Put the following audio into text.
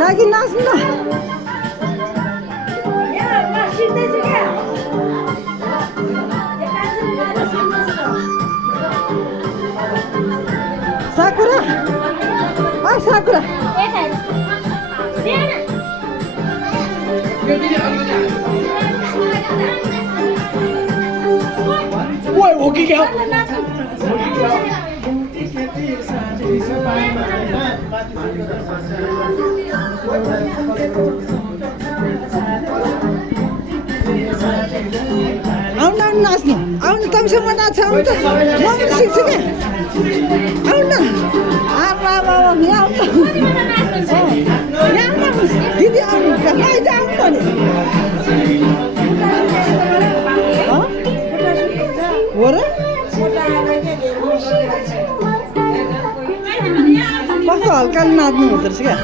Lagi naच्नु न Sakura Ah Sakura Ôi, ủa kia kìa आउन नाच्नु आउन तमीसँग नाच्छ आउन त म पनि सिक्छु क्या आउन आमा बाबा यहाँ आउन दिदी आउनु आइज आउनु भने हो र कस्तो हल्का नाच्नु हुँदो रहेछ क्या